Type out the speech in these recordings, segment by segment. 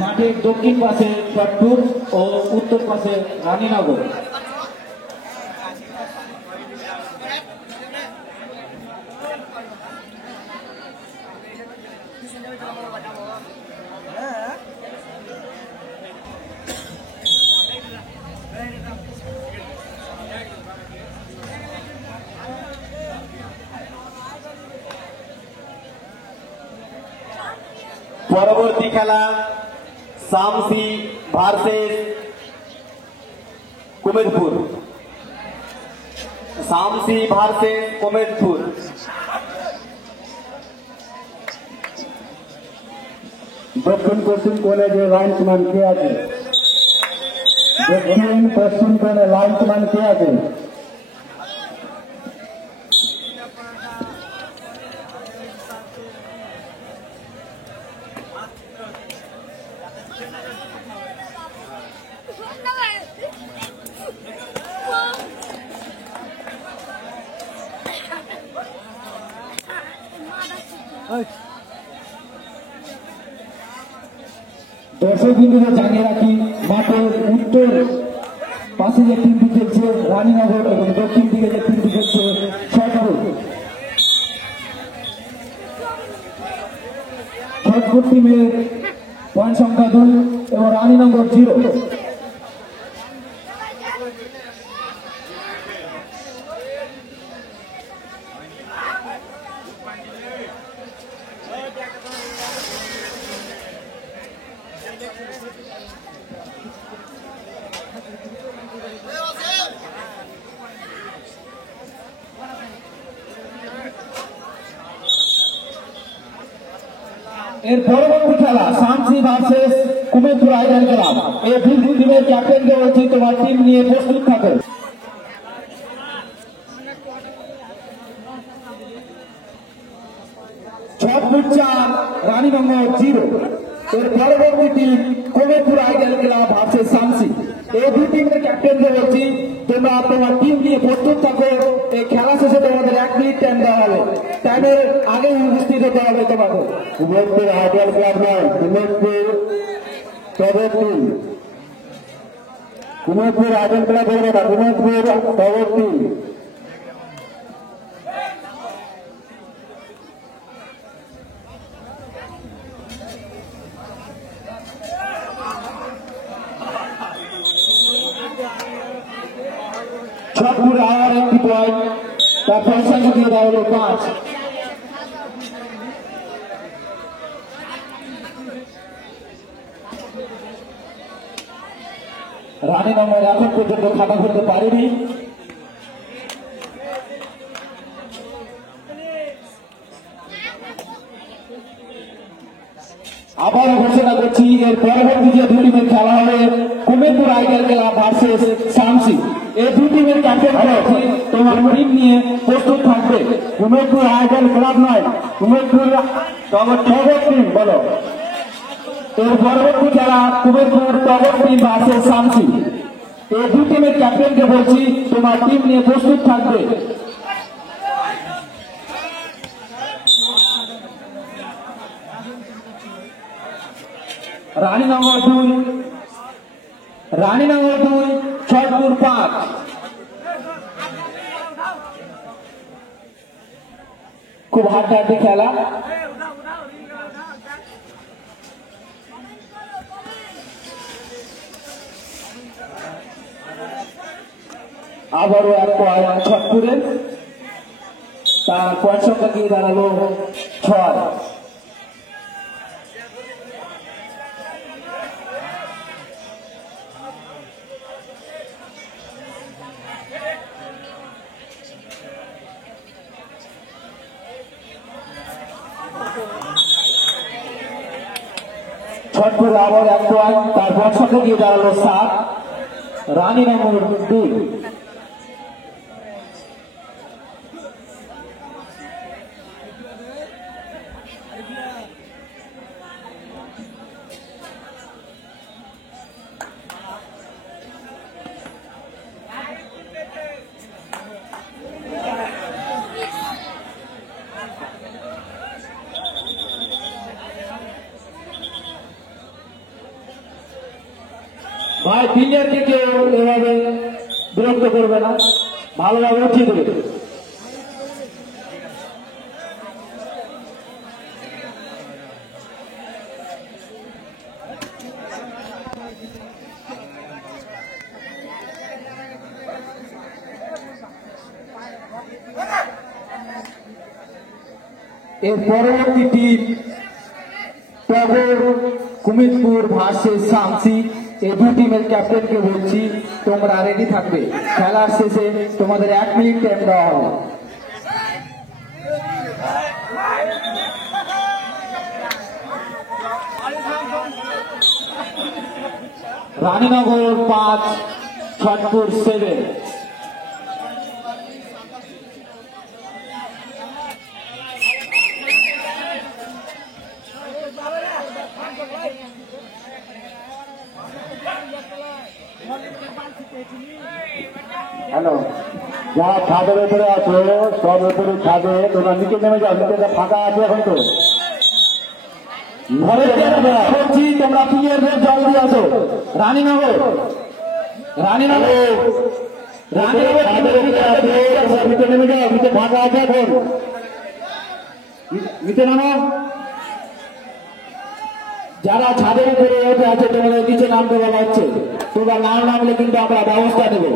মাঠের দক্ষিণ পাশে চট্টুর ও উত্তর পাশে রানীনগর। পরবর্তী খেলা শামসি ভার্সেস কুমেদপুর। শামসি ভার্সেস কুমেদপুর। দক্ষিণ পশ্চিম কোণে যে লাইনসম্যান কে আছে? দক্ষিণ পশ্চিম কোণে লাইনসম্যান কে আছে? দর্শক বিন্দুকে জানিয়ে রাখি, মাঠের উত্তর পাশে যে টিমটি খেলছে রানীনগর এবং দক্ষিণ দিকে যে টিমটি খেলছে ছটপুর টিমের পয়েন্ট সংখ্যা 2 এবং রানীনগর 0। এর পরবর্তী খেলা Samsi versus Kumedpur idol club. এই দুই টিমের ক্যাপ্টেনকে বলছি তোমার টিম নিয়ে প্রস্তুত থাকো। ছটপুর 4 রানীনগর 0। এর পরবর্তী team Kumedpur idol club versus Shamsi. এই দুই টিমের ক্যাপ্টেনকে বলছি তোমরা তোমার টিম নিয়ে প্রস্তুত থাকো। এই খেলা শেষে তোমাদের 1 মিনিট টাইম দেওয়া হবে, টাইমের আগে উপস্থিত হতে হবে তোমাদের। কুমেদপুর আইডল ক্লাব নয়, কুমেদপুর টগর টিম। কুমেদপুর আইডল ক্লাব হবে না, কুমেদপুর টগর টিম। ছটপুর আর একটি পয়েন্ট, তার পয়সা দিয়ে দেওয়া হলো 5। রানীনগর এখন পর্যন্ত খাতা খুলতে পারেনি। আবার ঘোষণা করছি এর পরবর্তী যে দুই টিমের খেলা হবে Kumedpur idol club versus Shamsi. এই দুই টিমের ক্যাপ্টেন হচ্ছে তোমার টিম নিয়ে প্রস্তুত থাকবে। কুমেদপুর আইডল ক্লাব নয়, কুমেদপুর টগর টিম। বলো এর পরবর্তী খেলা কুমেদপুর টগর টিম ভার্সেস শামসি। এই দুই টিমের ক্যাপ্টেনকে বলছি তোমার টিম নিয়ে প্রস্তুত থাকবে। রানীনগর 2, ছটপুর 5। খুব হাড্ডাহাড্ডি খেলা। আবারও এক পয়েন্ট ছটপুরের, তার পয়েন্ট সংখ্যা গিয়ে দাঁড়ালো 6। ছটপুর আবার এক পয়েন্ট, তার পয়েন্ট সংখ্যা গিয়ে দাঁড়ালো 7। রানীনগর 2। ভাই প্লেয়ারকে কেউ এভাবে বিরক্ত করবে না, ভালোভাবে উঠিয়ে দেবে। এর পরবর্তী টিম টগর কুমিরপুর ভার্সেস শামসি। এই দুই টিমের ক্যাপ্টেনকে বলছি তোমরা রেডি থাকবে, খেলার শেষে তোমাদের 1 মিনিট টাইম দেওয়া হবে। রানীনগর 5, ছটপুর 7। হ্যালো, যারা ছাদের উপরে আছো সব উপরে ছাদে, তোমরা নিচে নেমে যাও, নিচে ফাঁকা আছে এখন তো। বলছি তোমরা প্লেয়ারদের জল দিয়ে আসো। রানীনগর ছাদের উপরে আছে, তোমরা নিচে নেমে যাও, নিচে ফাঁকা আছে এখন, নিচে নামো। যারা ছাদের উপরে উঠে আছে তোমাদের নিচে নামতে বলা হচ্ছে, তোমরা না নামলে কিন্তু আমরা ব্যবস্থা নেব।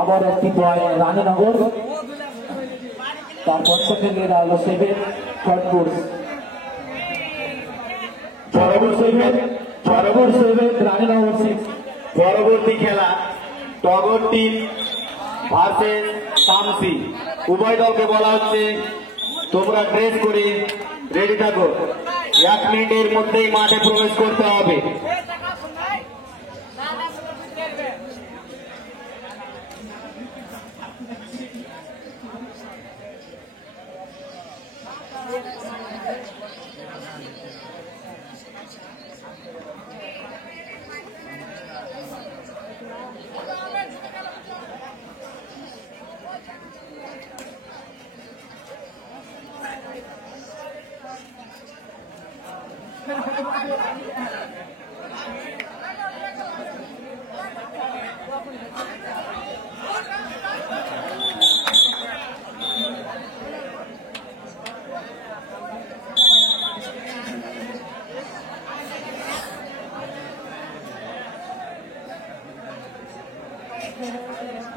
আবার একটি পয়েন্ট রানীনগর, তারপর সেকেন্ডে হলো 7 ছটপুর। ছটপুর 7 রানীনগর 6। পরবর্তী খেলা টগর টিম ভার্সেস শামসি। উভয় দলকে বলা হচ্ছে তোমরা ড্রেস করে রেডি থাকো, 1 মিনিটের মধ্যেই মাঠে প্রবেশ করতে হবে।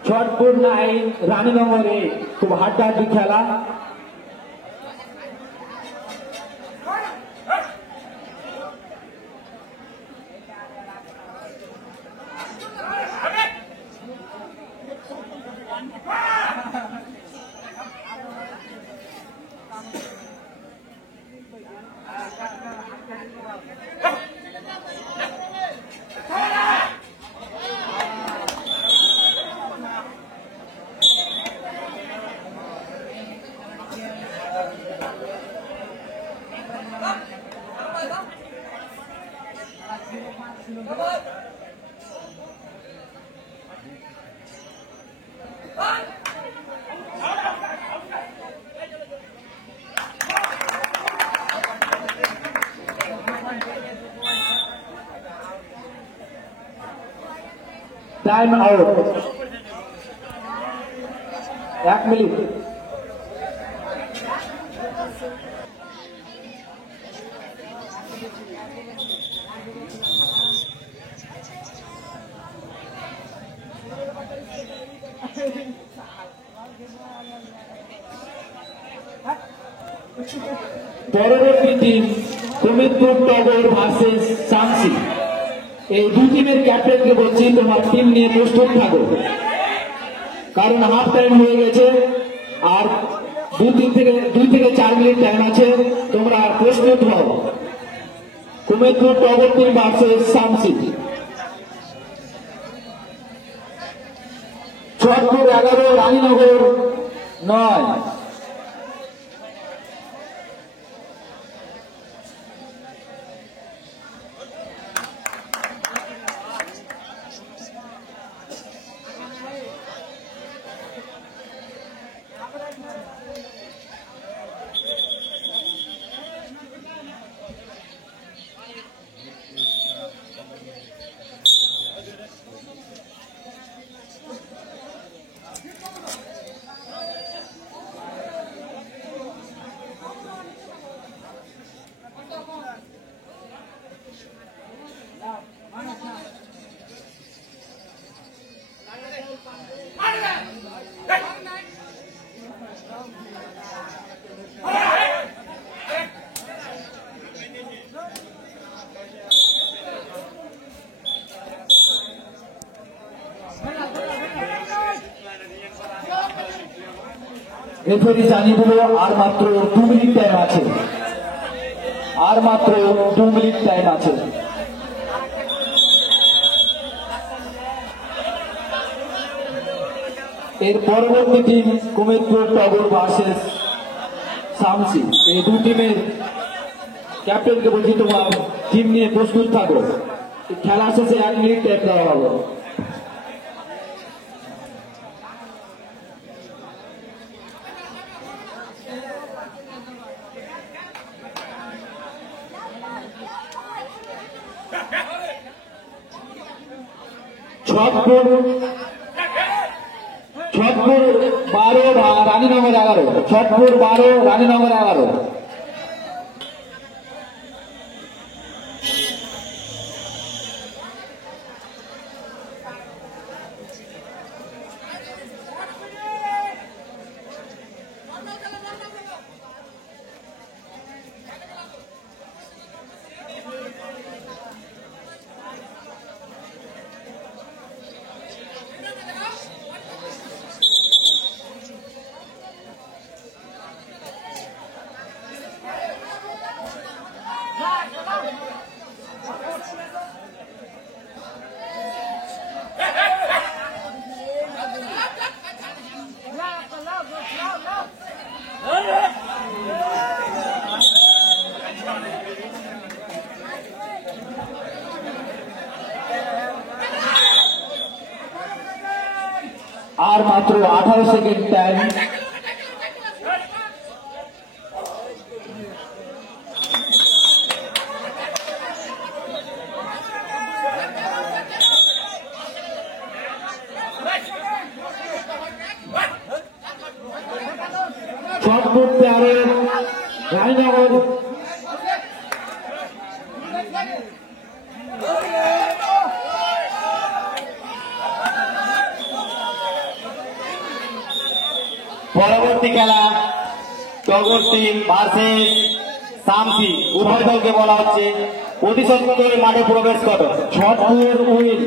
ছটপুর 9 রানীনগর 8। খুব হাড্ডাহাড্ডি খেলা। Time out, 1 minute. পরবর্তী টিম কুমিরপুর টগর ভার্সেস শামসি। এই দুই টিমের ক্যাপ্টেনকে বলছি তোমার টিম নিয়ে প্রস্তুত থাকো, কারণ হাফ টাইম হয়ে গেছে আর 2 থেকে 4 মিনিট টাইম আছে, তোমরা প্রস্তুত হও। কুমেদপুর টগর team versus Samsi. চটপুর 11, Raninagar 9। Referee জানিয়ে দিল আর মাত্র 2 মিনিট টাইম আছে, আর মাত্র 2 মিনিট টাইম আছে। এর পরবর্তী টিম কুমেদপুর টগর ভার্সেস শামসি। এই দুই টিমের ক্যাপ্টেনকে বলছি তোমার টিম নিয়ে প্রস্তুত থাকো, খেলা শেষে 1 মিনিট টাইম দেওয়া হবে। ছটপুর 12, রানীনগর 11। ছটপুর 12, রানীনগর 11। আর মাত্র 18 সেকেন্ড টাইম। ছটপুর 13, রানীনগর পরবর্তী খেলা টগর টিম ভার্সেস শামসি। উভয় দলকে বলা হচ্ছে প্রতিশোধ করে মাঠে প্রবেশ করো। ছটপুর উইন।